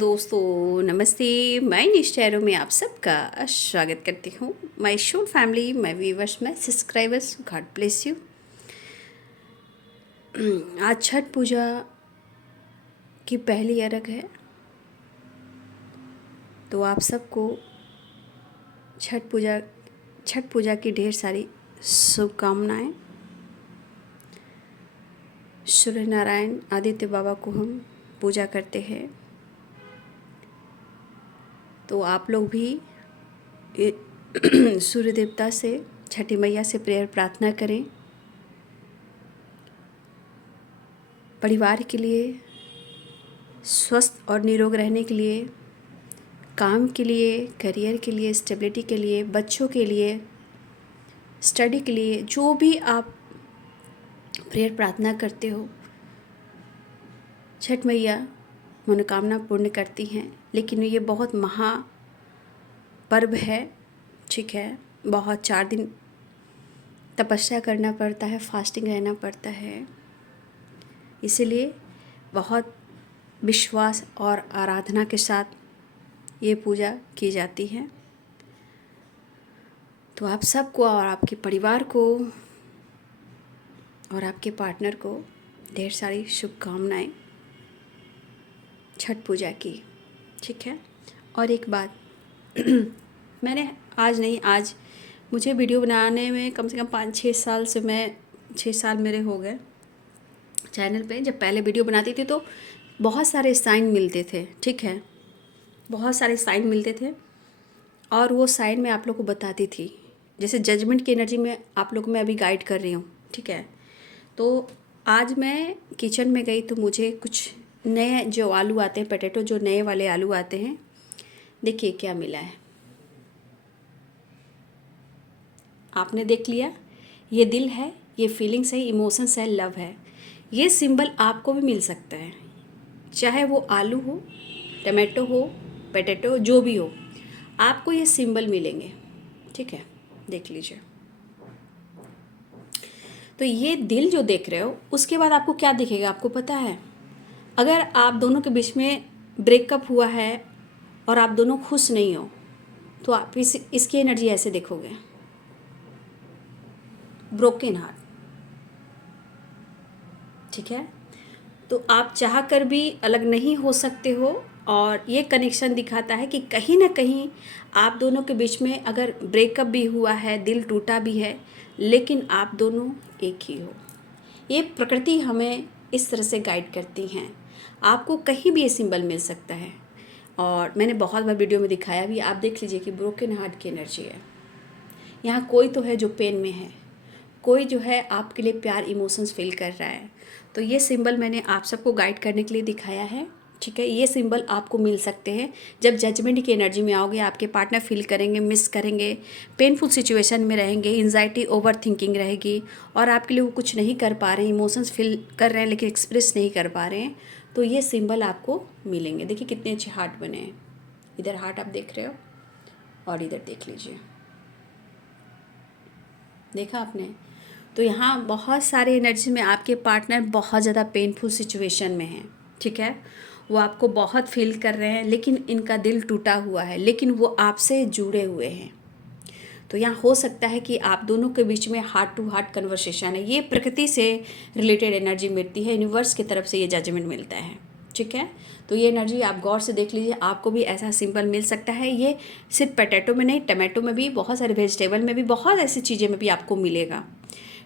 दोस्तों, नमस्ते। मैं निश्चयरों में आप सबका स्वागत करती हूँ। My show family, my viewers, my subscribers, God bless you. आज छठ पूजा की पहली अर्घ है, तो आप सबको छठ पूजा की ढेर सारी शुभकामनाएं। सूर्य नारायण आदित्य बाबा को हम पूजा करते हैं, तो आप लोग भी सूर्य देवता से, छठी मैया से प्रेयर प्रार्थना करें। परिवार के लिए, स्वस्थ और निरोग रहने के लिए, काम के लिए, करियर के लिए, स्टेबिलिटी के लिए, बच्चों के लिए, स्टडी के लिए, जो भी आप प्रेयर प्रार्थना करते हो, छठ मैया मनोकामना पूर्ण करती हैं। लेकिन ये बहुत महा पर्व है, ठीक है। बहुत 4 दिन तपस्या करना पड़ता है, फास्टिंग रहना पड़ता है, इसीलिए बहुत विश्वास और आराधना के साथ ये पूजा की जाती है। तो आप सबको और आपके परिवार को और आपके पार्टनर को ढेर सारी शुभकामनाएं छठ पूजा की, ठीक है। और एक बात मैंने आज मुझे वीडियो बनाने में कम से कम 5-6 साल से 6 साल मेरे हो गए चैनल पे। जब पहले वीडियो बनाती थी तो बहुत सारे साइन मिलते थे, ठीक है, बहुत सारे साइन मिलते थे, और वो साइन मैं आप लोग को बताती थी। जैसे जजमेंट की एनर्जी में आप लोग को मैं अभी गाइड कर रही हूँ, ठीक है। तो आज मैं किचन में गई तो मुझे कुछ नए जो आलू आते हैं, पोटैटो, जो नए वाले आलू आते हैं, देखिए क्या मिला है। आपने देख लिया, ये दिल है, ये फीलिंग्स है, इमोशंस है, लव है। ये सिंबल आपको भी मिल सकता है, चाहे वो आलू हो, टमाटो हो, पोटैटो, जो भी हो, आपको ये सिंबल मिलेंगे, ठीक है। देख लीजिए। तो ये दिल जो देख रहे हो, उसके बाद आपको क्या दिखेगा आपको पता है? अगर आप दोनों के बीच में ब्रेकअप हुआ है और आप दोनों खुश नहीं हो, तो आप इसकी एनर्जी ऐसे देखोगे, ब्रोकन हार्ट, ठीक है। तो आप चाह कर भी अलग नहीं हो सकते हो, और ये कनेक्शन दिखाता है कि कहीं ना कहीं आप दोनों के बीच में अगर ब्रेकअप भी हुआ है, दिल टूटा भी है, लेकिन आप दोनों एक ही हो। ये प्रकृति हमें इस तरह से गाइड करती हैं। आपको कहीं भी ये सिंबल मिल सकता है, और मैंने बहुत बार वीडियो में दिखाया भी। आप देख लीजिए कि ब्रोकन हार्ट की एनर्जी है। यहाँ कोई तो है जो पेन में है, कोई जो है आपके लिए प्यार, इमोशंस फील कर रहा है। तो ये सिंबल मैंने आप सबको गाइड करने के लिए दिखाया है, ठीक है। ये सिंबल आपको मिल सकते हैं जब जजमेंट की एनर्जी में आओगे। आपके पार्टनर फील करेंगे, मिस करेंगे, पेनफुल सिचुएशन में रहेंगे, एंजाइटी, ओवर थिंकिंग रहेगी, और आपके लिए वो कुछ नहीं कर पा रहे हैं, इमोशंस फील कर रहे हैं लेकिन एक्सप्रेस नहीं कर पा रहे हैं, तो ये सिंबल आपको मिलेंगे। देखिए कितने अच्छे हार्ट बने हैं। इधर हार्ट आप देख रहे हो, और इधर देख लीजिए, देखा आपने? तो यहाँ बहुत सारे एनर्जी में आपके पार्टनर बहुत ज़्यादा पेनफुल सिचुएशन में हैं, ठीक है। वो आपको बहुत फील कर रहे हैं, लेकिन इनका दिल टूटा हुआ है, लेकिन वो आपसे जुड़े हुए हैं। तो यहाँ हो सकता है कि आप दोनों के बीच में हार्ट टू हार्ट कन्वर्सेशन है। ये प्रकृति से रिलेटेड एनर्जी मिलती है, यूनिवर्स की तरफ से ये जजमेंट मिलता है, ठीक है। तो ये एनर्जी आप गौर से देख लीजिए, आपको भी ऐसा सिंबल मिल सकता है। ये सिर्फ पोटैटो में नहीं, टमाटो में भी, बहुत सारे वेजिटेबल में भी, बहुत ऐसी चीज़ें में भी आपको मिलेगा,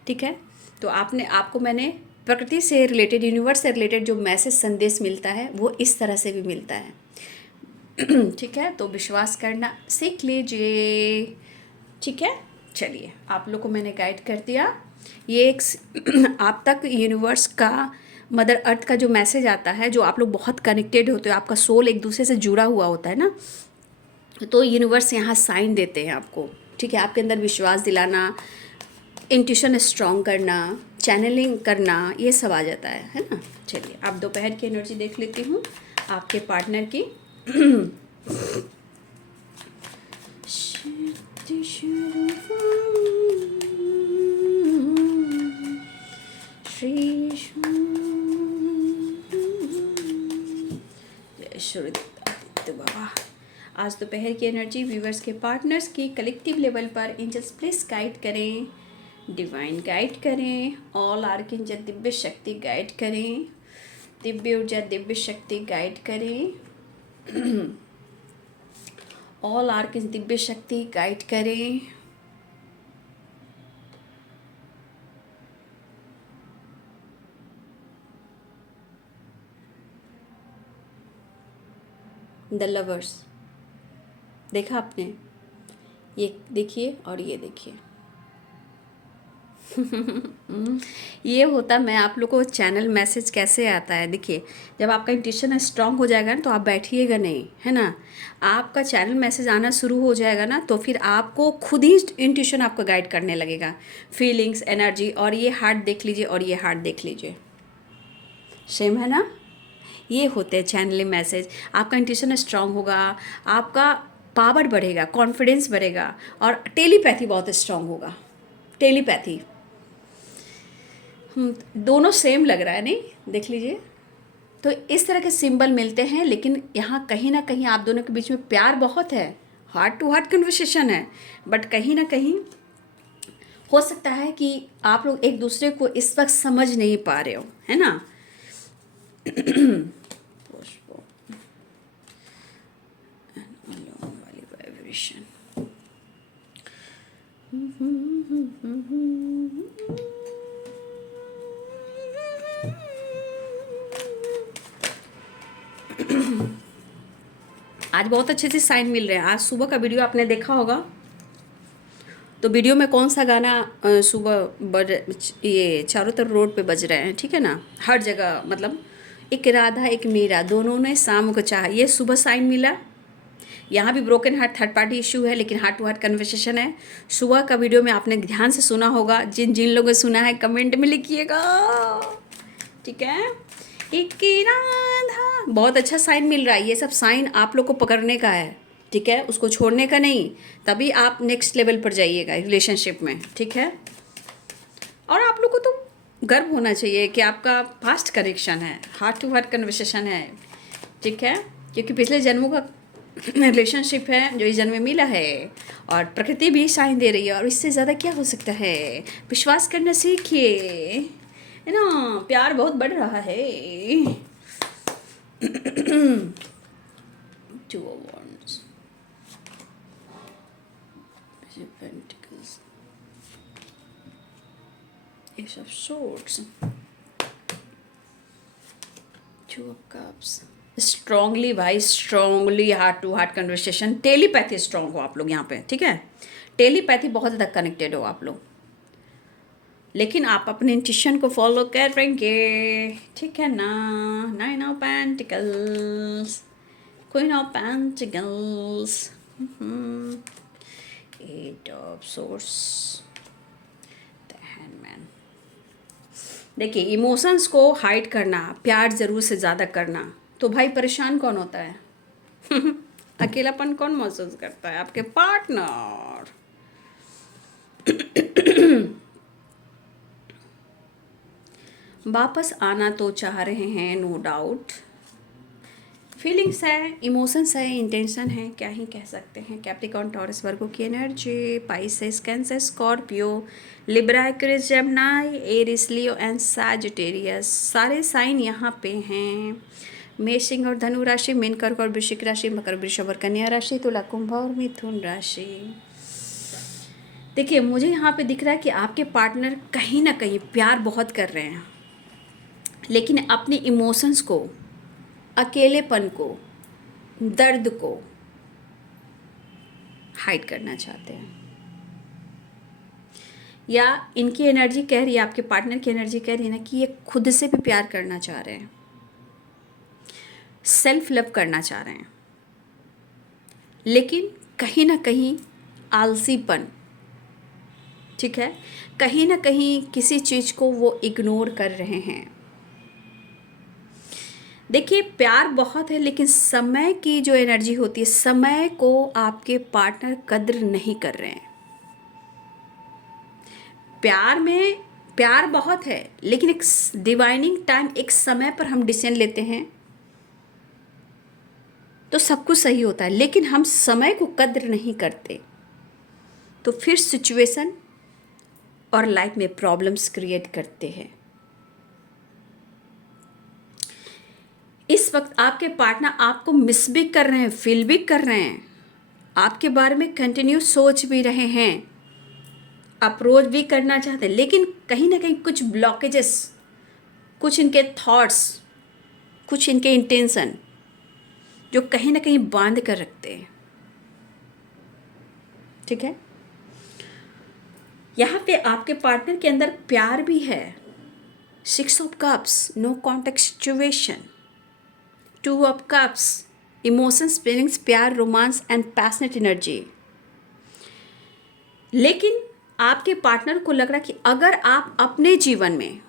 ठीक है। तो आपको मैंने प्रकृति से रिलेटेड, यूनिवर्स से रिलेटेड जो मैसेज, संदेश मिलता है, वो इस तरह से भी मिलता है, ठीक है। तो विश्वास करना सीख लीजिए, ठीक है। चलिए, आप लोग को मैंने गाइड कर दिया। ये एक आप तक यूनिवर्स का, मदर अर्थ का जो मैसेज आता है, जो आप लोग बहुत कनेक्टेड होते हो, आपका सोल एक दूसरे से जुड़ा हुआ होता है ना, तो यूनिवर्स यहाँ साइन देते हैं आपको, ठीक है। आपके अंदर विश्वास दिलाना, इंट्यूशन स्ट्रॉन्ग करना, चैनलिंग करना, ये सब आ जाता है ना। चलिए, आप दोपहर की एनर्जी देख लेती हूँ आपके पार्टनर की। जय सूर्य देवता, तो बाबा आज दोपहर की एनर्जी व्यूवर्स के पार्टनर्स की कलेक्टिव लेवल पर एंजल्स प्लीज गाइड करें, डिवाइन गाइड करें, ऑल आर्कएंजल दिव्य शक्ति गाइड करें, दिव्य ऊर्जा दिव्य शक्ति गाइड करें, ऑल आर्कएंजल दिव्य शक्ति गाइड करें। द लवर्स देखा आपने, ये देखिए और ये देखिए। ये होता, मैं आप लोग को चैनल मैसेज कैसे आता है, देखिए जब आपका इंट्यूशन स्ट्रांग हो जाएगा ना तो आप बैठिएगा नहीं, है ना, आपका चैनल मैसेज आना शुरू हो जाएगा ना तो फिर आपको खुद ही इंट्यूशन आपको गाइड करने लगेगा, फीलिंग्स, एनर्जी। और ये हार्ट देख लीजिए और ये हार्ट देख लीजिए, सेम है ना। ये होते हैं चैनलिंग मैसेज। आपका इंट्यूशन स्ट्रांग होगा, आपका पावर बढ़ेगा, कॉन्फिडेंस बढ़ेगा और टेलीपैथी बहुत स्ट्रांग होगा। टेलीपैथी दोनों सेम लग रहा है, नहीं, देख लीजिए। तो इस तरह के सिंबल मिलते हैं, लेकिन यहाँ कहीं ना कहीं आप दोनों के बीच में प्यार बहुत है, हार्ट टू हार्ट कन्वर्सेशन है, बट कहीं ना कहीं हो सकता है कि आप लोग एक दूसरे को इस वक्त समझ नहीं पा रहे हो, है ना। वाली वाइब्रेशन। आज बहुत अच्छे से साइन मिल रहे हैं। आज सुबह का वीडियो आपने देखा होगा, तो वीडियो में कौन सा गाना सुबह ये चारों तरफ रोड पे बज रहे हैं, ठीक है ना, हर जगह, मतलब एक राधा एक मीरा दोनों ने शाम को चाहा, ये सुबह साइन मिला। यहाँ भी broken heart third party issue है, लेकिन हार्ट टू हार्ट कन्वर्सेशन है। सुबह का वीडियो में आपने ध्यान से सुना होगा, जिन जिन लोगों ने सुना है कमेंट में लिखिएगा, ठीक है। एक राधा, बहुत अच्छा साइन मिल रहा है। ये सब साइन आप लोग को पकड़ने का है, ठीक है, उसको छोड़ने का नहीं, तभी आप नेक्स्ट लेवल पर जाइएगा रिलेशनशिप में, ठीक है। और आप लोग को तो गर्व होना चाहिए कि आपका फास्ट कनेक्शन है, हार्ट टू हार्ट कन्वर्सेशन है, ठीक है, क्योंकि पिछले जन्मों का रिलेशनशिप है जो इस जन्म में मिला है, और प्रकृति भी साइन दे रही है, और इससे ज़्यादा क्या हो सकता है। विश्वास करना सीखिए, है ना, प्यार बहुत बढ़ रहा है। Two of Wands, Pentacles, Ace of Swords, Two of Cups। Strongly भाई, strongly heart to heart conversation, telepathy strong हो आप लोग यहाँ पे, ठीक है। टेलीपैथी बहुत ज़्यादा कनेक्टेड हो आप लोग, लेकिन आप अपने इंट्यूशन को फॉलो करेंगे, ठीक है ना। Nine of pentacles, queen of pentacles, eight of swords, the hangman. देखिए इमोशंस को हाइड करना, प्यार ज़रूर से ज़्यादा करना, तो भाई परेशान कौन होता है? अकेलापन कौन महसूस करता है? आपके पार्टनर। वापस आना तो चाह रहे हैं, नो डाउट। फीलिंग्स है, इमोशंस है, इंटेंशन है, क्या ही कह सकते हैं। कैप्रिकॉर्न, टॉरस, वर्गो की energy, Pisces, Cancer, Scorpio, Libra, Aquarius, Gemini, Aries, Leo and Sagittarius, सारे साइन यहाँ पे हैं। मेष, सिंह और धनु राशि, मीन, कर्क और वृश्चिक राशि, मकर, वृषभ और कन्या राशि, तुला, कुंभ और मिथुन राशि। देखिए मुझे यहाँ पे दिख रहा है कि आपके पार्टनर कहीं ना कहीं प्यार बहुत कर रहे हैं, लेकिन अपने इमोशंस को, अकेलेपन को, दर्द को हाइड करना चाहते हैं, या इनकी एनर्जी कह रही है, आपके पार्टनर की एनर्जी कह रही है ना कि ये खुद से भी प्यार करना चाह रहे हैं, सेल्फ लव करना चाह रहे हैं, लेकिन कहीं ना कहीं आलसीपन, ठीक है, कहीं ना कहीं किसी चीज़ को वो इग्नोर कर रहे हैं। देखिए प्यार बहुत है, लेकिन समय की जो एनर्जी होती है, समय को आपके पार्टनर कद्र नहीं कर रहे हैं। प्यार में प्यार बहुत है, लेकिन एक डिवाइनिंग टाइम, एक समय पर हम डिसीजन लेते हैं तो सब कुछ सही होता है, लेकिन हम समय को कद्र नहीं करते, तो फिर सिचुएशन और लाइफ में प्रॉब्लम्स क्रिएट करते हैं। इस वक्त आपके पार्टनर आपको मिस भी कर रहे हैं, फील भी कर रहे हैं, आपके बारे में कंटिन्यू सोच भी रहे हैं, अप्रोच भी करना चाहते हैं, लेकिन कहीं ना कहीं कुछ ब्लॉकेजेस, कुछ इनके थॉट्स, कुछ इनके इंटेंशन जो कहीं ना कहीं बांध कर रखते हैं। ठीक है, यहाँ पे आपके पार्टनर के अंदर प्यार भी है। 6 of cups, no contact situation. 2 of cups, emotions, feelings, प्यार, रोमांस एंड पैशनेट एनर्जी। लेकिन आपके पार्टनर को लग रहा है कि अगर आप अपने जीवन में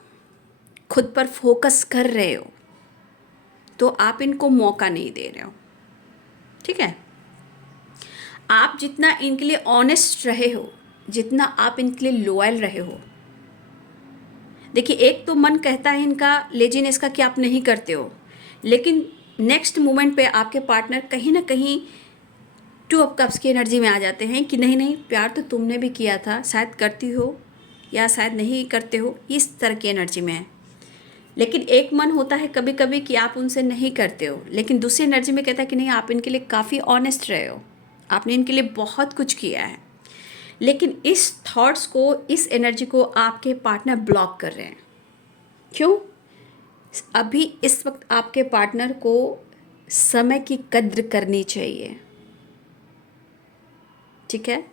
खुद पर फोकस कर रहे हो तो आप इनको मौका नहीं दे रहे हो। ठीक है, आप जितना इनके लिए ऑनेस्ट रहे हो, जितना आप इनके लिए लॉयल रहे हो। देखिए, एक तो मन कहता है इनका लेजीनेस का कि आप नहीं करते हो, लेकिन नेक्स्ट मोमेंट पे आपके पार्टनर कहीं ना कहीं 2 ऑफ कप्स की एनर्जी में आ जाते हैं कि नहीं नहीं, प्यार तो तुमने भी किया था, शायद करती हो या शायद नहीं करते हो, इस तरह की एनर्जी में है। लेकिन एक मन होता है कभी कभी कि आप उनसे नहीं करते हो, लेकिन दूसरी एनर्जी में कहता है कि नहीं, आप इनके लिए काफ़ी ऑनेस्ट रहे हो, आपने इनके लिए बहुत कुछ किया है। लेकिन इस थॉट्स को, इस एनर्जी को आपके पार्टनर ब्लॉक कर रहे हैं। क्यों? अभी इस वक्त आपके पार्टनर को समय की कद्र करनी चाहिए। ठीक है,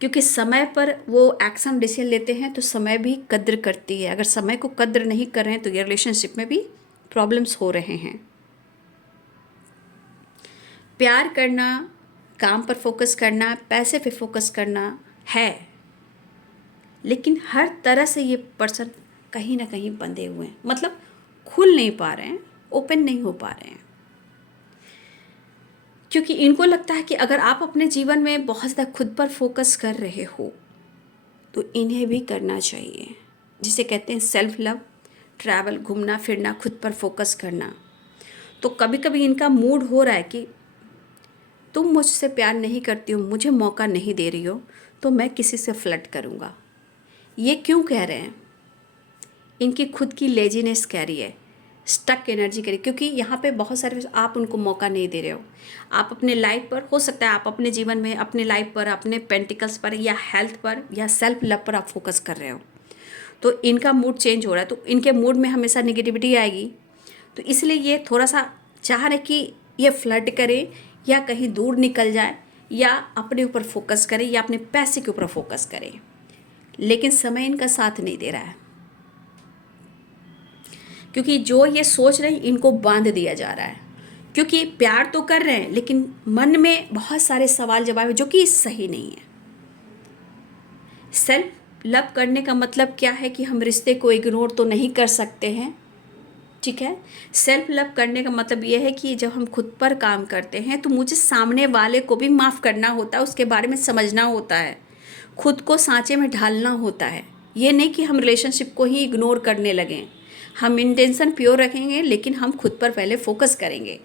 क्योंकि समय पर वो एक्शन डिसीजन लेते हैं तो समय भी कद्र करती है। अगर समय को कद्र नहीं कर रहे हैं तो ये रिलेशनशिप में भी प्रॉब्लम्स हो रहे हैं। प्यार करना, काम पर फोकस करना, पैसे पे फोकस करना है, लेकिन हर तरह से ये पर्सन कहीं ना कहीं बंधे हुए हैं, मतलब खुल नहीं पा रहे हैं, ओपन नहीं हो पा रहे हैं। क्योंकि इनको लगता है कि अगर आप अपने जीवन में बहुत ज़्यादा खुद पर फोकस कर रहे हो तो इन्हें भी करना चाहिए, जिसे कहते हैं सेल्फ लव, ट्रैवल, घूमना फिरना, खुद पर फोकस करना। तो कभी कभी इनका मूड हो रहा है कि तुम मुझसे प्यार नहीं करती हो, मुझे मौका नहीं दे रही हो, तो मैं किसी से फ्लर्ट करूँगा। ये क्यों कह रहे हैं? इनकी खुद की लेजीनेस कह रही है, स्टक एनर्जी कह रही है, क्योंकि यहाँ पे बहुत सारे आप उनको मौका नहीं दे रहे हो। आप अपने लाइफ पर, हो सकता है आप अपने जीवन में, अपने लाइफ पर, अपने पेंटिकल्स पर या हेल्थ पर या सेल्फ लव पर आप फोकस कर रहे हो। तो इनका मूड चेंज हो रहा है, तो इनके मूड में हमेशा निगेटिविटी आएगी। तो इसलिए ये थोड़ा सा चाह रहे कि ये फ्लर्ट करे या कहीं दूर निकल जाए या अपने ऊपर फोकस करे या अपने पैसे के ऊपर फोकस करे, लेकिन समय इनका साथ नहीं दे रहा है। क्योंकि जो ये सोच रहे हैं इनको बांध दिया जा रहा है, क्योंकि प्यार तो कर रहे हैं लेकिन मन में बहुत सारे सवाल जवाब है जो कि सही नहीं है। सेल्फ लव करने का मतलब क्या है कि हम रिश्ते को इग्नोर तो नहीं कर सकते हैं। ठीक है, सेल्फ लव करने का मतलब ये है कि जब हम खुद पर काम करते हैं तो मुझे सामने वाले को भी माफ़ करना होता है, उसके बारे में समझना होता है, खुद को सांचे में ढालना होता है। ये नहीं कि हम रिलेशनशिप को ही इग्नोर करने लगें। हम इंटेंशन प्योर रखेंगे लेकिन हम खुद पर पहले फोकस करेंगे।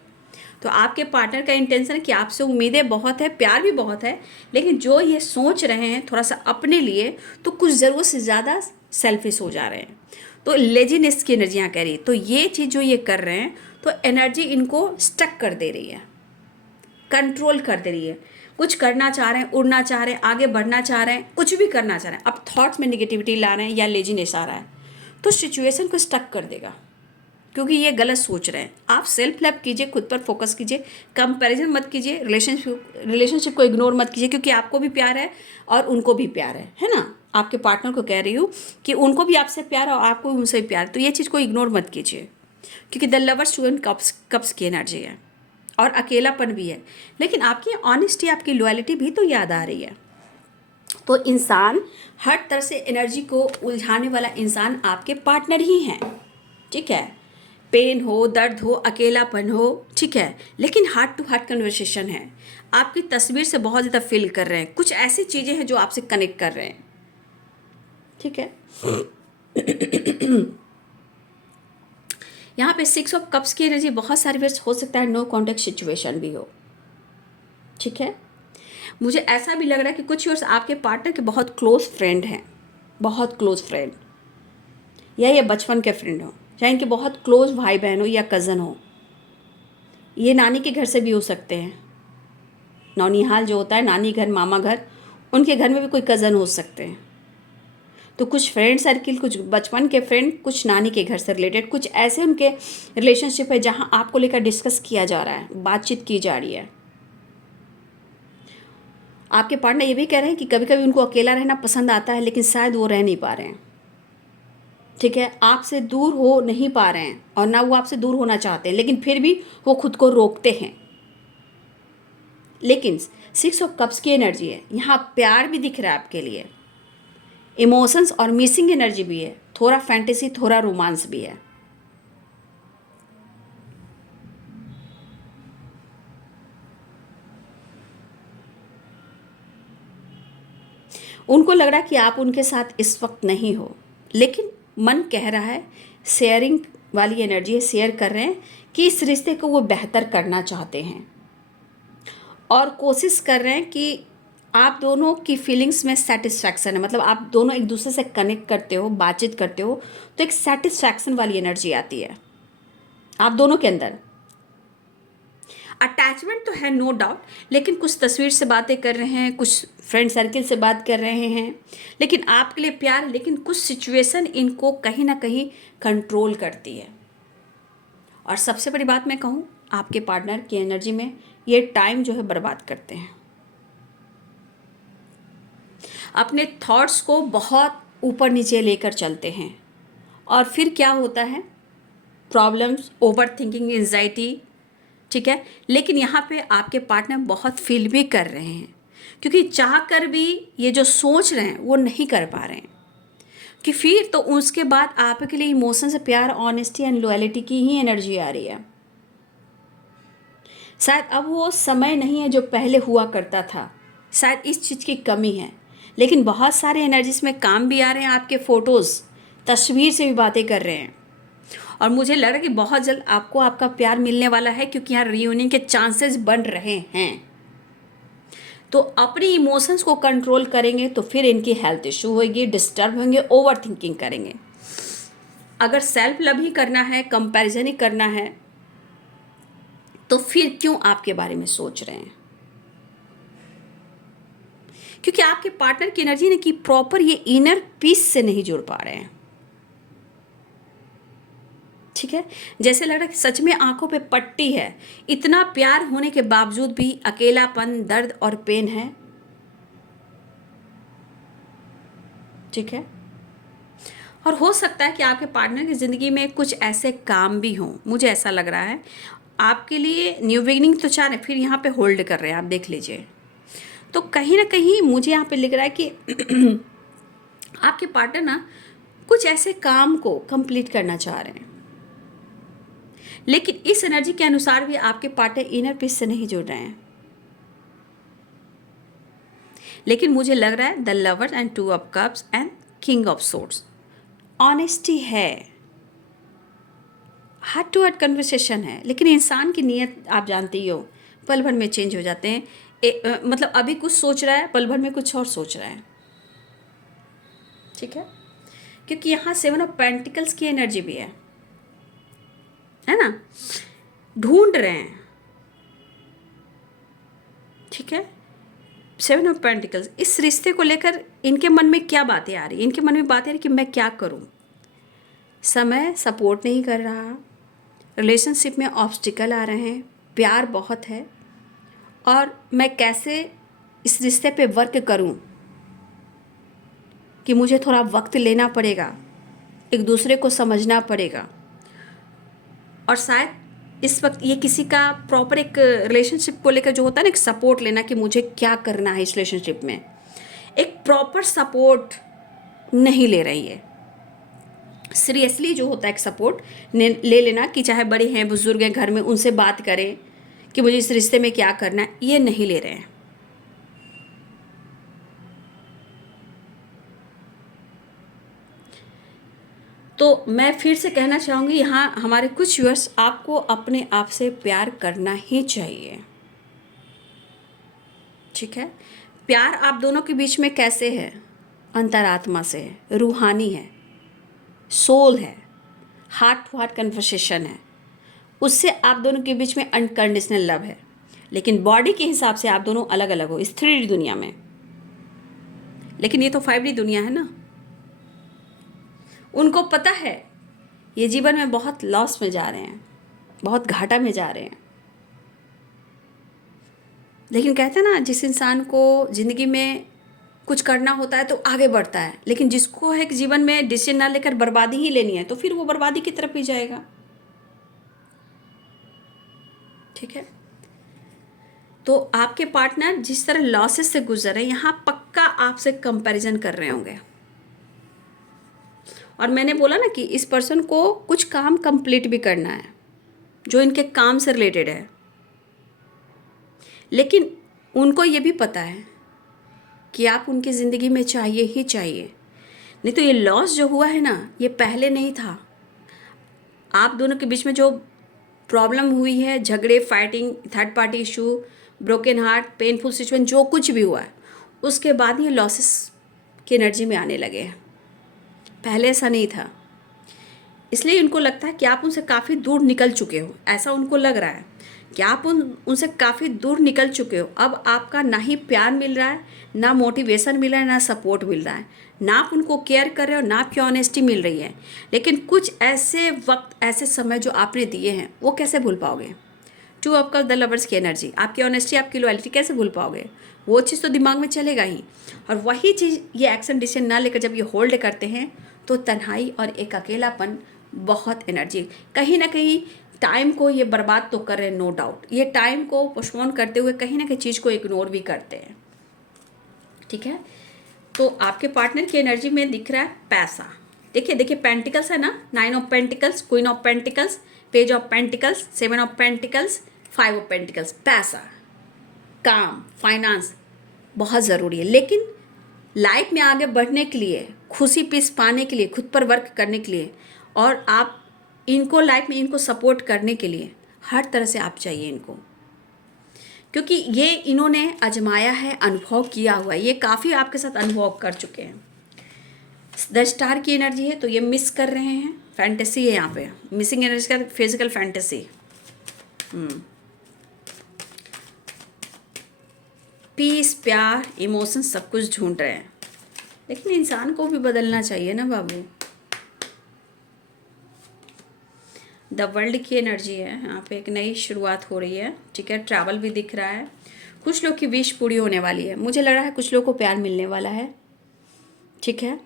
तो आपके पार्टनर का इंटेंशन है कि आपसे उम्मीदें बहुत है, प्यार भी बहुत है, लेकिन जो ये सोच रहे हैं थोड़ा सा अपने लिए, तो कुछ ज़रूरत से ज़्यादा सेल्फिश हो जा रहे हैं। तो लेजीनेस की एनर्जी यहाँ कह रही है। तो ये चीज़ जो ये कर रहे हैं तो एनर्जी इनको स्टक कर दे रही है, कंट्रोल कर दे रही है। कुछ करना चाह रहे हैं, उड़ना चाह रहे हैं, आगे बढ़ना चाह रहे हैं, कुछ भी करना चाह रहे हैं, अब थॉट्स में निगेटिविटी ला रहे हैं या लेजीनेस आ रहा है तो सिचुएशन को स्टक कर देगा, क्योंकि ये गलत सोच रहे हैं। आप सेल्फ लव कीजिए, खुद पर फोकस कीजिए, कंपैरिजन मत कीजिए, रिलेशनशिप को इग्नोर मत कीजिए, क्योंकि आपको भी प्यार है और उनको भी प्यार है ना। आपके पार्टनर को कह रही हूँ कि उनको भी आपसे प्यार है और आपको भी उनसे प्यार, तो ये चीज़ को इग्नोर मत कीजिए, क्योंकि द लवर्स 2 कप्स की एनर्जी है और अकेलापन भी है, लेकिन आपकी ऑनेस्टी, आपकी लॉयल्टी भी तो याद आ रही है। तो इंसान, हर तरह से एनर्जी को उलझाने वाला इंसान आपके पार्टनर ही हैं। ठीक है, पेन हो, दर्द हो, अकेलापन हो, ठीक है, लेकिन हार्ट टू हार्ट कन्वर्सेशन है। आपकी तस्वीर से बहुत ज़्यादा फील कर रहे हैं, कुछ ऐसी चीज़ें हैं जो आपसे कनेक्ट कर रहे हैं। ठीक है, यहाँ पे 6 ऑफ कप्स की एनर्जी बहुत सारी बार हो सकता है नो कॉन्टेक्ट सिचुएशन भी हो, ठीक है। मुझे ऐसा भी लग रहा है कि कुछ वर्ष आपके पार्टनर के बहुत क्लोज फ्रेंड हैं, बहुत क्लोज फ्रेंड, या ये बचपन के फ्रेंड हो, या इनके बहुत क्लोज भाई बहन हो या कज़न हो। ये नानी के घर से भी हो सकते हैं, नौनिहाल जो होता है नानी घर मामा घर, उनके घर में भी कोई कज़न हो सकते हैं। तो कुछ फ्रेंड सर्किल, कुछ बचपन के फ्रेंड, कुछ नानी के घर से रिलेटेड, कुछ ऐसे उनके रिलेशनशिप है जहां आपको लेकर डिस्कस किया जा रहा है, बातचीत की जा रही है। आपके पार्टनर ये भी कह रहे हैं कि कभी कभी उनको अकेला रहना पसंद आता है, लेकिन शायद वो रह नहीं पा रहे हैं, ठीक है। आपसे दूर हो नहीं पा रहे हैं और ना वो आपसे दूर होना चाहते हैं, लेकिन फिर भी वो खुद को रोकते हैं। लेकिन 6 ऑफ कप्स की एनर्जी है, यहाँ प्यार भी दिख रहा है आपके लिए, इमोशंस और मिसिंग एनर्जी भी है, थोड़ा फैंटेसी, थोड़ा रोमांस भी है। उनको लग रहा है कि आप उनके साथ इस वक्त नहीं हो, लेकिन मन कह रहा है, शेयरिंग वाली एनर्जी है, शेयर कर रहे हैं कि इस रिश्ते को वो बेहतर करना चाहते हैं और कोशिश कर रहे हैं कि आप दोनों की फीलिंग्स में सेटिस्फैक्शन है, मतलब आप दोनों एक दूसरे से कनेक्ट करते हो, बातचीत करते हो, तो एक सेटिस्फैक्शन वाली एनर्जी आती है आप दोनों के अंदर। अटैचमेंट तो है नो डाउट, लेकिन कुछ तस्वीर से बातें कर रहे हैं, कुछ फ्रेंड सर्किल से बात कर रहे हैं, लेकिन आपके लिए प्यार, लेकिन कुछ सिचुएशन इनको कहीं ना कहीं कंट्रोल करती है। और सबसे बड़ी बात मैं कहूँ, आपके पार्टनर की एनर्जी में ये टाइम जो है बर्बाद करते हैं, अपने थॉट्स को बहुत ऊपर नीचे लेकर चलते हैं, और फिर क्या होता है, प्रॉब्लम्स, ओवर थिंकिंग, एंजाइटी, ठीक है। लेकिन यहाँ पे आपके पार्टनर बहुत फील भी कर रहे हैं, क्योंकि चाह कर भी ये जो सोच रहे हैं वो नहीं कर पा रहे हैं, कि फिर तो उसके बाद आपके लिए इमोशन से प्यार, ऑनेस्टी एंड लॉयल्टी की ही एनर्जी आ रही है। शायद अब वो समय नहीं है जो पहले हुआ करता था, शायद इस चीज़ की कमी है, लेकिन बहुत सारे एनर्जीज में काम भी आ रहे हैं। आपके फ़ोटोज़, तस्वीर से भी बातें कर रहे हैं, और मुझे लग रहा है कि बहुत जल्द आपको आपका प्यार मिलने वाला है, क्योंकि यहाँ रियूनियन के चांसेस बन रहे हैं। तो अपनी इमोशंस को कंट्रोल करेंगे तो फिर इनकी हेल्थ इशू होगी, डिस्टर्ब होंगे, ओवर थिंकिंग करेंगे। अगर सेल्फ लव ही करना है, कंपैरिजन ही करना है, तो फिर क्यों आपके बारे में सोच रहे हैं? क्योंकि आपके पार्टनर की एनर्जी ने कि प्रॉपर ये इनर पीस से नहीं जुड़ पा रहे हैं, ठीक है। जैसे लग रहा है कि सच में आंखों पे पट्टी है, इतना प्यार होने के बावजूद भी अकेलापन, दर्द और पेन है, ठीक है। और हो सकता है कि आपके पार्टनर की ज़िंदगी में कुछ ऐसे काम भी हों, मुझे ऐसा लग रहा है, आपके लिए न्यू बिगिनिंग तो चाह रहे, फिर यहाँ पे होल्ड कर रहे हैं, आप देख लीजिए। तो कहीं ना कहीं मुझे यहाँ पे लिख रहा है कि आपके पार्टनर ना कुछ ऐसे काम को कंप्लीट करना चाह रहे हैं, लेकिन इस एनर्जी के अनुसार भी आपके पार्टनर इनर पीस से नहीं जुड़ रहे हैं। लेकिन मुझे लग रहा है the lovers and 2 of cups and king of swords, honesty है, हार्ट टू हार्ट कन्वर्सेशन है, लेकिन इंसान की नीयत आप जानते ही हो, पल भर में चेंज हो जाते हैं। मतलब अभी कुछ सोच रहा है, पल भर में कुछ और सोच रहा है, ठीक है। क्योंकि यहाँ 7 ऑफ पेंटिकल्स की एनर्जी भी है ना, ढूंढ रहे हैं, ठीक है। 7 ऑफ पेंटिकल्स, इस रिश्ते को लेकर इनके मन में क्या बातें आ रही हैं? इनके मन में बातें आ रही कि मैं क्या करूं, समय सपोर्ट नहीं कर रहा, रिलेशनशिप में ऑब्स्टिकल आ रहे हैं, प्यार बहुत है, और मैं कैसे इस रिश्ते पे वर्क करूं, कि मुझे थोड़ा वक्त लेना पड़ेगा, एक दूसरे को समझना पड़ेगा। और शायद इस वक्त ये किसी का प्रॉपर एक रिलेशनशिप को लेकर जो होता है ना, एक सपोर्ट लेना कि मुझे क्या करना है इस रिलेशनशिप में, एक प्रॉपर सपोर्ट नहीं ले रही है। सीरियसली जो होता है एक सपोर्ट ले लेना, कि चाहे बड़े हैं, बुजुर्ग हैं घर में, उनसे बात करें कि मुझे इस रिश्ते में क्या करना है, ये नहीं ले रहे हैं। तो मैं फिर से कहना चाहूँगी, यहाँ हमारे कुछ व्यूअर्स, आपको अपने आप से प्यार करना ही चाहिए, ठीक है। प्यार आप दोनों के बीच में कैसे है? अंतरात्मा से है, रूहानी है, सोल है, हार्ट टू हार्ट कन्वर्सेशन है, उससे आप दोनों के बीच में अनकंडीशनल लव है। लेकिन बॉडी के हिसाब से आप दोनों अलग अलग हो इस 3D दुनिया में, लेकिन ये तो 5D दुनिया है ना। उनको पता है ये जीवन में बहुत लॉस में जा रहे हैं, बहुत घाटा में जा रहे हैं, लेकिन कहते हैं ना, जिस इंसान को ज़िंदगी में कुछ करना होता है तो आगे बढ़ता है, लेकिन जिसको है कि जीवन में डिसीजन ना लेकर बर्बादी ही लेनी है, तो फिर वो बर्बादी की तरफ ही जाएगा, ठीक है। तो आपके पार्टनर जिस तरह लॉसेस से गुजर रहे हैं, यहाँ पक्का आपसे कंपैरिजन कर रहे होंगे। और मैंने बोला ना कि इस पर्सन को कुछ काम कंप्लीट भी करना है जो इनके काम से रिलेटेड है, लेकिन उनको ये भी पता है कि आप उनकी ज़िंदगी में चाहिए ही चाहिए। नहीं तो ये लॉस जो हुआ है ना, ये पहले नहीं था। आप दोनों के बीच में जो प्रॉब्लम हुई है, झगड़े, fighting, third party issue, broken heart, painful situation, जो कुछ भी हुआ है, उसके बाद ये लॉसेस की एनर्जी में आने लगे हैं। पहले ऐसा नहीं था। इसलिए इनको लगता है कि आप उनसे काफ़ी दूर निकल चुके हो, ऐसा उनको लग रहा है कि आप उनसे काफ़ी दूर निकल चुके हो। अब आपका ना ही प्यार मिल रहा है, ना मोटिवेशन मिल रहा है, ना सपोर्ट मिल रहा है, ना आप उनको केयर कर रहे हो, ना आपकी ऑनेस्टी मिल रही है। लेकिन कुछ ऐसे वक्त, ऐसे समय जो आपने दिए हैं, वो कैसे भूल पाओगे? 2 ऑफ कप्स द लवर्स की एनर्जी, आपकी ऑनेस्टी, आपकी लॉयल्टी कैसे भूल पाओगे? वो चीज़ तो दिमाग में चलेगा ही। और वही चीज़ ये एक्शन डिसीजन ना लेकर जब ये होल्ड करते हैं, तो तन्हाई और एक अकेलापन, बहुत एनर्जी, कहीं ना कहीं टाइम को ये बर्बाद तो कर रहे हैं, नो डाउट। ये टाइम को पोस्टपोन करते हुए कहीं ना कहीं चीज़ को इग्नोर भी करते हैं, ठीक है। तो आपके पार्टनर की एनर्जी में दिख रहा है पैसा। देखिए देखिए, पेंटिकल्स है ना, 9 of pentacles, queen of pentacles, page of pentacles, 7 of pentacles, 5 of pentacles. पैसा, काम, फाइनेंस बहुत ज़रूरी है, लेकिन लाइफ में आगे बढ़ने के लिए, खुशी पीस पाने के लिए, खुद पर वर्क करने के लिए, और आप इनको लाइफ में इनको सपोर्ट करने के लिए हर तरह से आप चाहिए इनको, क्योंकि ये इन्होंने आजमाया है, अनुभव किया हुआ है, ये काफ़ी आपके साथ अनुभव कर चुके हैं। द स्टार की एनर्जी है, तो ये मिस कर रहे हैं, फैंटेसी है यहाँ पे, मिसिंग एनर्जी का फिजिकल फैंटेसी। पीस, प्यार, इमोशन सब कुछ ढूंढ रहे हैं, लेकिन इंसान को भी बदलना चाहिए ना बाबू। द वर्ल्ड की एनर्जी है, यहाँ पे एक नई शुरुआत हो रही है, ठीक है। ट्रैवल भी दिख रहा है, कुछ लोग की विश पूरी होने वाली है, मुझे लग रहा है कुछ लोग को प्यार मिलने वाला है, ठीक है,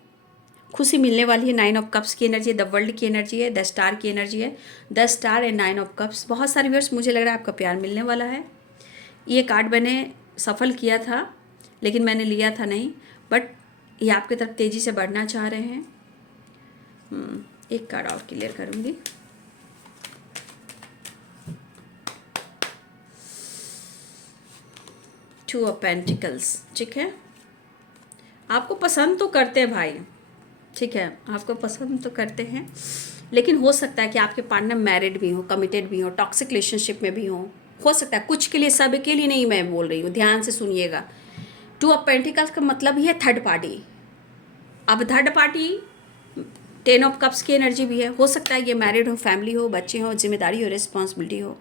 खुशी मिलने वाली है। 9 ऑफ कप्स की एनर्जी है, द वर्ल्ड की एनर्जी है, द स्टार की एनर्जी है, the star and 9 of cups. बहुत सारे व्यूअर्स, मुझे लग रहा है आपका प्यार मिलने वाला है। ये कार्ड मैंने सफल किया था, लेकिन मैंने लिया था नहीं, बट ये आपकी तरफ तेज़ी से बढ़ना चाह रहे हैं। एक कार्ड और क्लियर करूँगी। टू ऑफ पेंटिकल्स, ठीक है। आपको पसंद तो करते हैं भाई, ठीक है, आपको पसंद तो करते हैं, लेकिन हो सकता है कि आपके पार्टनर मैरिड भी हो, कमिटेड भी हो, टॉक्सिक रिलेशनशिप में भी हो सकता है, कुछ के लिए, सब के लिए नहीं मैं बोल रही हूँ, ध्यान से सुनिएगा। 2 ऑफ पेंटिकल्स का मतलब ही है थर्ड पार्टी। अब थर्ड पार्टी 10 ऑफ कप्स की एनर्जी भी है, हो सकता है ये मैरिड हो, फैमिली हो, बच्चे हो, जिम्मेदारी हो, रिस्पॉन्सिबिलिटी हो,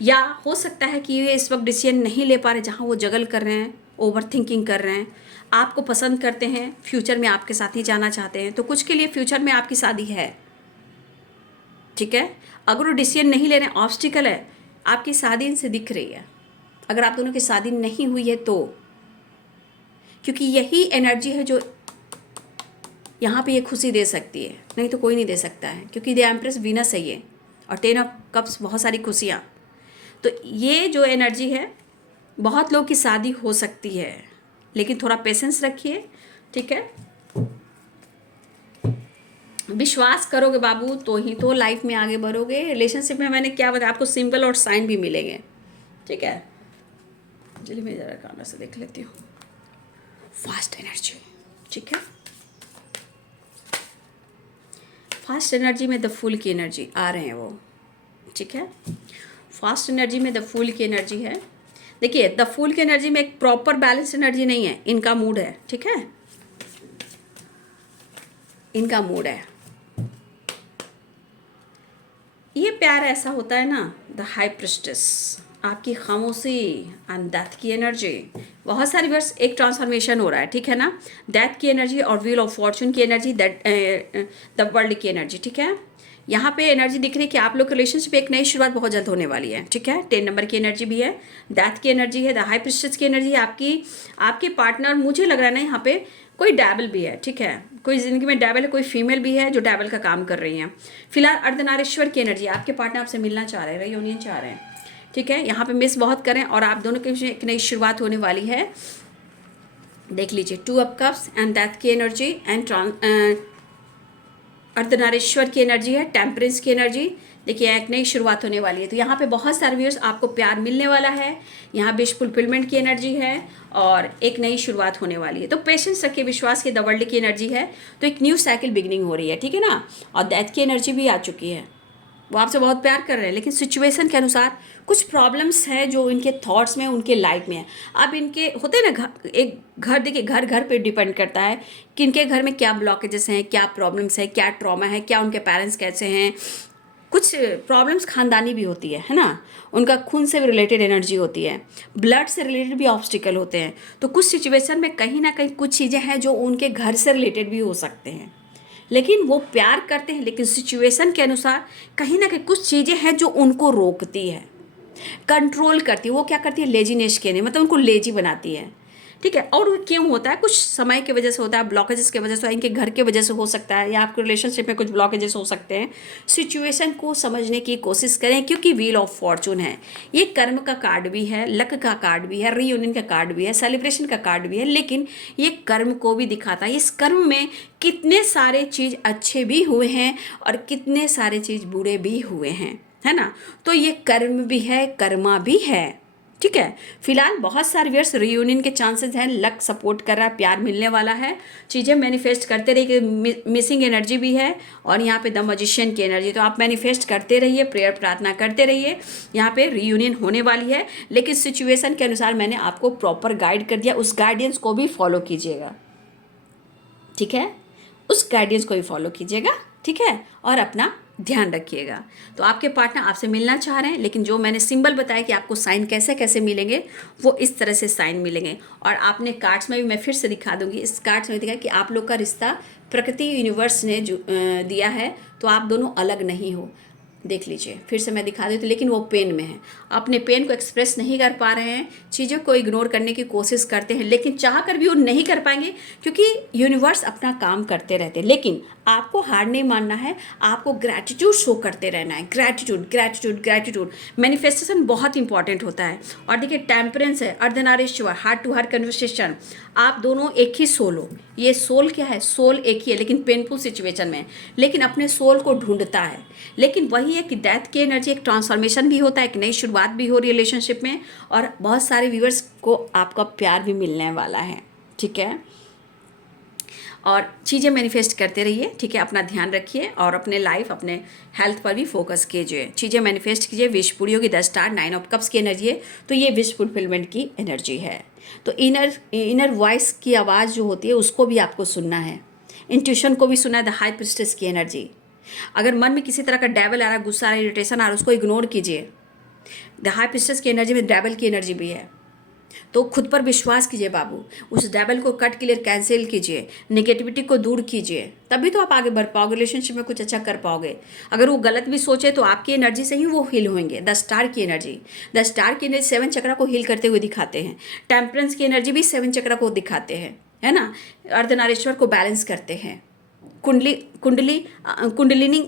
या हो सकता है कि ये इस वक्त डिसीजन नहीं ले पा रहे, जहाँ वो जगल कर रहे हैं, ओवर थिंकिंग कर रहे हैं, आपको पसंद करते हैं, फ्यूचर में आपके साथ ही जाना चाहते हैं, तो कुछ के लिए फ्यूचर में आपकी शादी है, ठीक है। अगर वो डिसीजन नहीं ले रहे हैं, ऑब्स्टिकल है, आपकी शादी इनसे दिख रही है, अगर आप दोनों की शादी नहीं हुई है तो, क्योंकि यही एनर्जी है जो यहाँ पे ये खुशी दे सकती है, नहीं तो कोई नहीं दे सकता है, क्योंकि द एम्प्रेस वीनस है ये, और 10 ऑफ कप्स बहुत सारी खुशियाँ। तो ये जो एनर्जी है, बहुत लोग की शादी हो सकती है, लेकिन थोड़ा पेशेंस रखिए, ठीक है। विश्वास करोगे बाबू तो ही तो लाइफ में आगे बढ़ोगे। रिलेशनशिप में मैंने क्या बताया आपको, सिंबल और साइन भी मिलेंगे, ठीक है। चलिए मैं ज़रा काना से देख लेती हूँ। फास्ट एनर्जी, ठीक है। फास्ट एनर्जी में द फूल की एनर्जी आ रहे हैं वो, ठीक है। फास्ट एनर्जी में द फूल की एनर्जी है। देखिए द फूल की एनर्जी में एक प्रॉपर बैलेंस एनर्जी नहीं है, इनका मूड है, ठीक है, इनका मूड है। ये प्यार ऐसा होता है ना, द हाई प्रिस्टेस, आपकी खामोशी एंड डेथ की एनर्जी। बहुत सारी वर्ष एक ट्रांसफॉर्मेशन हो रहा है, ठीक है ना। डेथ की एनर्जी और व्हील ऑफ फॉर्चून की एनर्जी, दैट द वर्ल्ड की एनर्जी, ठीक है। यहाँ पे एनर्जी दिख रही है कि आप लोग के रिलेशनशिप एक नई शुरुआत बहुत जल्द होने वाली है, ठीक है। 10 नंबर की एनर्जी भी है, डेथ की एनर्जी है, द हाई प्रिस्टेस की एनर्जी है। आपके पार्टनर, मुझे लग रहा है ना यहाँ पे कोई डैबल भी है, ठीक है, कोई जिंदगी में डैबल है, कोई फीमेल भी है जो डैबल का काम कर रही हैं। फिलहाल अर्धनारीश्वर की एनर्जी, आपके पार्टनर आपसे मिलना चाह रहे हैं, रियूनियन चाह रहे हैं, ठीक है। यहाँ पे मिस बहुत करें और आप दोनों के बीच में एक नई शुरुआत होने वाली है। देख लीजिए 2 ऑफ कप्स एंड डेथ की एनर्जी एंड अर्धनारीश्वर की एनर्जी है, टेम्परेंस की एनर्जी। देखिए एक नई शुरुआत होने वाली है। तो यहाँ पे बहुत सारे व्यूअर्स आपको प्यार मिलने वाला है, यहाँ विश फुलफिलमेंट की एनर्जी है और एक नई शुरुआत होने वाली है। तो पेशेंस रखिए, विश्वास की, द वर्ल्ड की एनर्जी है। तो एक न्यू साइकिल बिगनिंग हो रही है, ठीक है ना। और डेथ की एनर्जी भी आ चुकी है, वो आपसे बहुत प्यार कर रहे हैं, लेकिन सिचुएशन के अनुसार कुछ प्रॉब्लम्स है जो इनके थॉट्स में, उनके लाइफ में है। अब इनके होते हैं ना एक घर, देखिए घर घर पे डिपेंड करता है कि इनके घर में क्या ब्लॉकेजेस हैं, क्या प्रॉब्लम्स है, क्या ट्रॉमा है, क्या उनके पेरेंट्स कैसे हैं। कुछ प्रॉब्लम्स खानदानी भी होती है ना, उनका खून से रिलेटेड एनर्जी होती है, ब्लड से रिलेटेड भी ऑब्स्टिकल होते हैं। तो कुछ सिचुएशन में कहीं ना कहीं कुछ चीज़ें हैं जो उनके घर से रिलेटेड भी हो सकते हैं, लेकिन वो प्यार करते हैं, लेकिन सिचुएशन के अनुसार कहीं ना कहीं कुछ चीज़ें हैं जो उनको रोकती है, कंट्रोल करती है। वो क्या करती है, लेजीनेस के नहीं, मतलब उनको लेजी बनाती है, ठीक है। और वो क्यों होता है, कुछ समय की वजह से होता है, ब्लॉकेजेस की वजह से, इनके घर के वजह से हो सकता है, या आपके रिलेशनशिप में कुछ ब्लॉकेजेस हो सकते हैं। सिचुएशन को समझने की कोशिश करें, क्योंकि व्हील ऑफ फॉर्चून है, ये कर्म का कार्ड भी है, लक का कार्ड भी है, रीयूनियन का कार्ड भी है, सेलिब्रेशन का कार्ड भी है, लेकिन ये कर्म को भी दिखाता है। इस कर्म में कितने सारे चीज़ अच्छे भी हुए हैं और कितने सारे चीज़ बुरे भी हुए हैं, है ना। तो ये कर्म भी है, कर्मा भी है, ठीक है। फिलहाल बहुत सारे व्यूअर्स रियूनियन के चांसेस हैं, लक सपोर्ट कर रहा है, प्यार मिलने वाला है, चीज़ें मैनिफेस्ट करते रहिए। मिसिंग एनर्जी भी है और यहाँ पे द मैजिशियन की एनर्जी। तो आप मैनिफेस्ट करते रहिए, प्रेयर प्रार्थना करते रहिए, यहाँ पे रियूनियन होने वाली है। लेकिन सिचुएशन के अनुसार मैंने आपको प्रॉपर गाइड कर दिया, उस गाइडेंस को भी फॉलो कीजिएगा, ठीक है, उस गाइडेंस को भी फॉलो कीजिएगा, ठीक है, और अपना ध्यान रखिएगा। तो आपके पार्टनर आपसे मिलना चाह रहे हैं, लेकिन जो मैंने सिंबल बताया कि आपको साइन कैसे कैसे मिलेंगे, वो इस तरह से साइन मिलेंगे। और आपने कार्ड्स में भी मैं फिर से दिखा दूंगी, इस कार्ड्स में दिखा कि आप लोग का रिश्ता प्रकृति यूनिवर्स ने जो दिया है, तो आप दोनों अलग नहीं हो। देख लीजिए फिर से मैं दिखा देती हूँ, लेकिन वो पेन में है, अपने पेन को एक्सप्रेस नहीं कर पा रहे हैं, चीज़ों को इग्नोर करने की कोशिश करते हैं, लेकिन चाह कर भी वो नहीं कर पाएंगे, क्योंकि यूनिवर्स अपना काम करते रहते हैं। लेकिन आपको हार नहीं मानना है, आपको ग्रैटिट्यूड शो करते रहना है, ग्रैटिट्यूड ग्रैटिट्यूड ग्रैटिट्यूड। मैनिफेस्टेशन बहुत इंपॉर्टेंट होता है। और देखिए टेम्परेंस है, Ardhanarishvara, heart to heart conversation, आप दोनों एक ही सोल हो। ये सोल क्या है, सोल एक ही है, लेकिन पेनफुल सिचुएशन में, लेकिन अपने सोल को ढूंढता है। लेकिन वही है कि डेथ की एनर्जी, एक ट्रांसफॉर्मेशन भी होता है, एक नई शुरुआत भी हो रही है रिलेशनशिप में, और बहुत सारे व्यूअर्स को आपका प्यार भी मिलने वाला है, ठीक है। और चीज़ें मैनिफेस्ट करते रहिए, ठीक है, अपना ध्यान रखिए और अपने लाइफ, अपने हेल्थ पर भी फोकस कीजिए, चीज़ें मैनिफेस्ट कीजिए। विश पूरी होगी। 10 स्टार, 9 ऑफ कप्स की एनर्जी है, तो ये विश फुलफिलमेंट की एनर्जी है। तो इनर वॉइस की आवाज़ जो होती है उसको भी आपको सुनना है, इंट्यूशन को भी सुनना है। द हाई प्रिस्टेस की एनर्जी, अगर मन में किसी तरह का डेवल आ रहा है, गुस्सा आ रहा है, इरिटेशन आ रहा है, उसको इग्नोर कीजिए। द हाई प्रिस्टेस की एनर्जी में डेवल की एनर्जी भी है, तो खुद पर विश्वास कीजिए बाबू, उस डेवल को कट क्लियर कैंसिल कीजिए, नेगेटिविटी को दूर कीजिए, तभी तो आप आगे बढ़ पाओगे, रिलेशनशिप में कुछ अच्छा कर पाओगे। अगर वो गलत भी सोचे तो आपकी एनर्जी से ही वो हील होंगे। 10 स्टार की एनर्जी, 10 स्टार की एनर्जी 7 चक्रा को हील करते हुए दिखाते हैं। टेम्परेंस की एनर्जी भी 7 चक्रा को दिखाते हैं, है ना। अर्धनारीश्वर को बैलेंस करते हैं। कुंडलिनी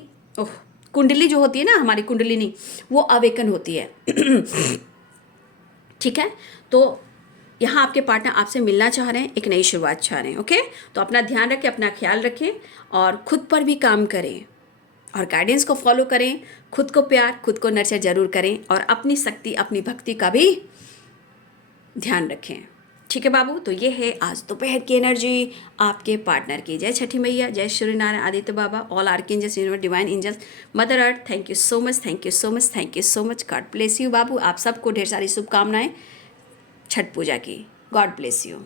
कुंडली जो होती है ना हमारी, कुंडलिनी वो अवेकन होती है, ठीक है। तो यहाँ आपके पार्टनर आपसे मिलना चाह रहे हैं, एक नई शुरुआत चाह रहे हैं, ओके। तो अपना ध्यान रखें, अपना ख्याल रखें और खुद पर भी काम करें और गाइडेंस को फॉलो करें। खुद को प्यार, खुद को नर्चर जरूर करें और अपनी शक्ति, अपनी भक्ति का भी ध्यान रखें, ठीक है बाबू, तो ये है आज दोपहर की एनर्जी आपके पार्टनर की। जय छठी मैया, जय Shri Narayan Aditya Baba, all archangels, universe, divine angels, mother earth, thank you so much, thank you so much, thank you so much. God bless you बाबू, आप सबको ढेर सारी शुभकामनाएं छठ पूजा की। God bless you.